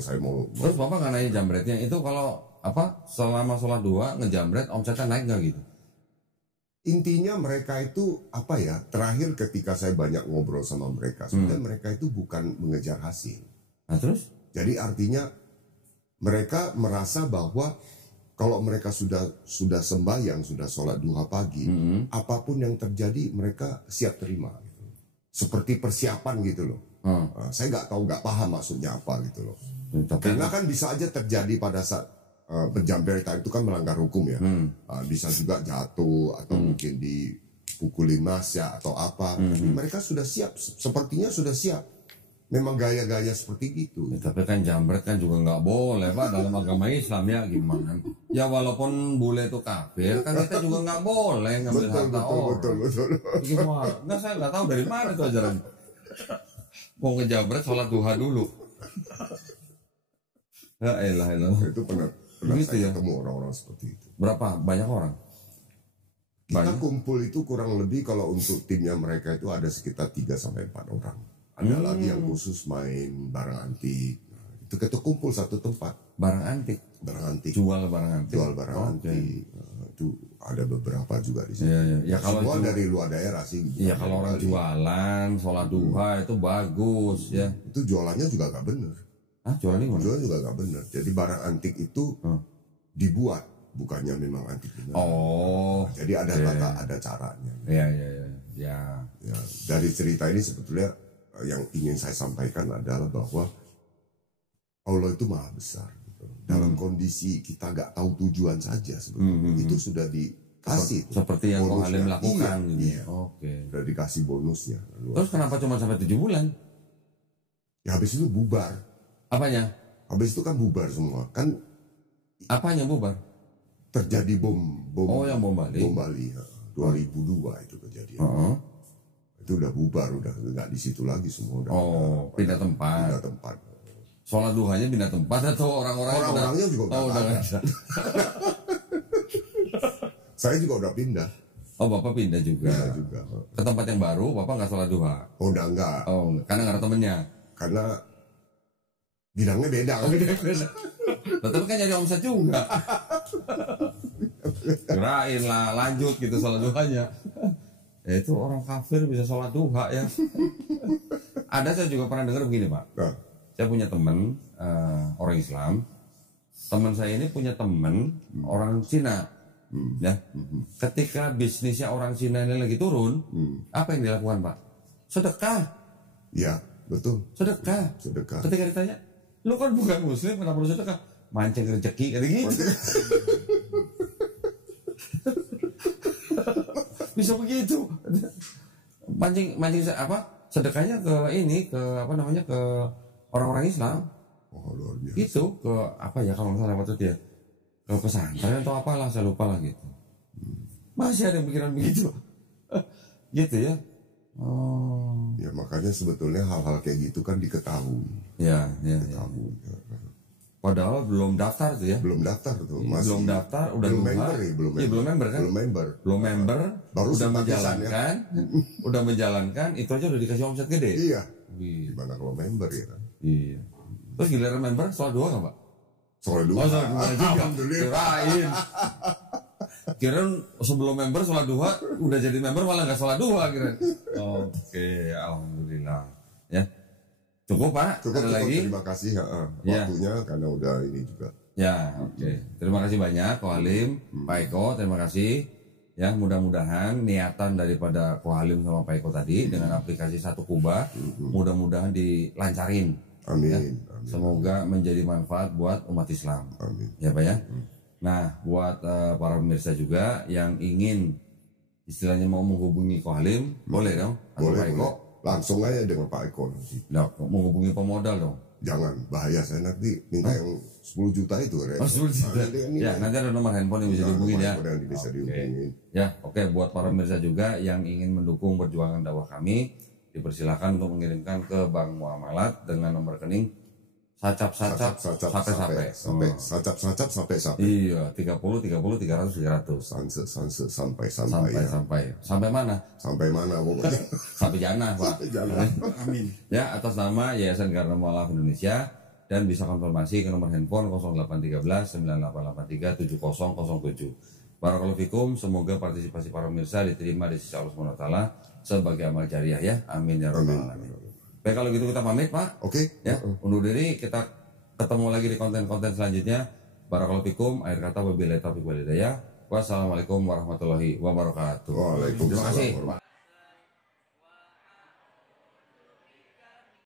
saya mau. Terus Bapak nggak nanya jambretnya itu kalau selama sholat duha ngejambret omsetnya naik nggak gitu? Intinya mereka itu terakhir ketika saya banyak ngobrol sama mereka, sebenarnya mereka itu bukan mengejar hasil. Nah terus? Jadi artinya mereka merasa bahwa kalau mereka sudah sembahyang, sudah sholat duha pagi, apapun yang terjadi mereka siap terima. Gitu. Seperti persiapan gitu loh. Saya nggak paham maksudnya apa gitu loh. Karena kan bisa aja terjadi pada saat penjambretan itu kan melanggar hukum ya. Bisa juga jatuh atau mungkin dipukulin nasya atau apa. Mereka sudah siap, sepertinya sudah siap. Memang gaya-gaya seperti itu. Ya, tapi kan jambret kan juga nggak boleh Pak dalam agama Islam ya gimana? Ya walaupun bule itu kafir kan kita juga nggak boleh ngambil harta orang. Betul. Gimana? Nggak, saya nggak tahu dari mana itu ajaran. Mau ngejambret sholat duha dulu. Ya elah. Itu pernah gitu saya ya? ketemu orang-orang seperti itu. Berapa? Banyak orang? Kita kumpul itu kurang lebih kalau untuk timnya mereka itu ada sekitar 3-4 orang. Ada lagi yang khusus main barang antik. Itu kita kumpul satu tempat. Barang antik? Jual barang antik. Itu ada beberapa juga di sini. Ya, kalau semua dari luar daerah sih. Iya kalau orang jualan, sholat duha itu bagus ya. Itu jualannya juga gak bener. Jualannya gimana? Jualan juga gak bener. Jadi barang antik itu dibuat, bukannya memang antik bener. Jadi ada ada caranya. Iya. Ya, dari cerita ini sebetulnya yang ingin saya sampaikan adalah bahwa Allah itu maha besar. Gitu. Dalam kondisi kita gak tahu tujuan saja sebetulnya. Itu sudah dikasih. Seperti yang Halim lakukan. Iya. Sudah dikasih bonusnya. Terus kenapa cuma sampai 7 bulan? Ya habis itu bubar. Apanya? Habis itu kan bubar semua. Kan apanya bubar? Terjadi bom yang bom Bali. Bom Bali ya. 2002 itu kejadian. Itu udah bubar, udah nggak di situ lagi semua. Pindah tempat. Sholat duhanya pindah tempat atau orang-orangnya juga udah ada. Saya juga udah pindah. Bapak pindah juga. Ke tempat yang baru, Bapak nggak sholat duha? Udah enggak. Karena nggak ada temennya. Karena bidangnya beda. Tapi kan jadi omset juga. Kirain lah lanjut gitu sholat duhanya. Ya itu orang kafir bisa sholat duha ya. Ada saya juga pernah dengar begini Pak. Saya punya teman orang Islam. Teman saya ini punya teman orang Cina. Ya. Ketika bisnisnya orang Cina ini lagi turun, apa yang dilakukan Pak? Sedekah. Ya betul. Sedekah. Ketika ditanya, lu kan bukan Muslim, kenapa lu sedekah? Mancing rezeki kayak gitu. Bisa begitu. Mancing sedekahnya ke ke orang-orang Islam. Luar biasa. Itu ke kalau nggak salah waktu itu ya, ke pesantren atau apalah, saya lupa lah gitu. Masih ada yang pikiran begitu. Gitu ya. Ya makanya sebetulnya hal-hal kayak gitu kan diketahui. Ya. Padahal belum daftar tuh ya. Belum daftar tuh. Masih belum daftar, udah belum member. Belum member kan? Belum member. Baru udah menjalankan, udah menjalankan, itu aja udah dikasih omset gede. Iya. Gimana kalau member ya kan? Iya. Terus giliran member sholat duha nggak Pak? Sholat duha. Sholat duha juga. Kirain sebelum member sholat duha, udah jadi member malah nggak sholat duha kirain. Oke, alhamdulillah. Ya. Cukup Pak? Cukup lagi? Terima kasih waktunya karena udah ini juga. Ya, oke. Terima kasih banyak Ko Halim, Pak Eko, terima kasih. Ya, mudah-mudahan niatan daripada Ko Halim sama Pak Eko tadi dengan aplikasi Satu Kubah, mudah-mudahan dilancarin. Amin. Ya. Semoga menjadi manfaat buat umat Islam. Amin. Ya Pak ya. Nah, buat para pemirsa juga yang ingin istilahnya mau menghubungi Ko Halim, boleh dong? Atau Pak Eko? Langsung aja dengan Pak Eko nanti. Nah, menghubungi pemodal dong. Jangan, bahaya saya nanti minta yang 10 juta itu. 10 juta. Ya, nanti ada nomor handphone yang bisa dihubungin ya. Yang bisa dihubungin. Ya, oke. Buat para pemirsa juga yang ingin mendukung perjuangan dakwah kami, dipersilakan untuk mengirimkan ke Bank Muamalat dengan nomor rekening sacap sampai. Iya, 30 300 300. Sampai mana? Sampai mana pokoknya? Sampai jannah, Pak. Amin. Ya, atas nama Yayasan Karena Mualaf Indonesia, dan bisa konfirmasi ke nomor handphone 0813 9883 7007. Barakallahu fikum, semoga partisipasi para pemirsa diterima di sisi Allah SWT sebagai amal jariah ya. Amin ya rabbal alamin. Baik, kalau gitu kita pamit, Pak. Oke. Ya, undur diri, kita ketemu lagi di konten-konten selanjutnya. Barakallahu fikum, akhir kata wabillahi taufiq wal hidayah. Wassalamualaikum warahmatullahi wabarakatuh. Waalaikumsalam. Terima kasih, Pak.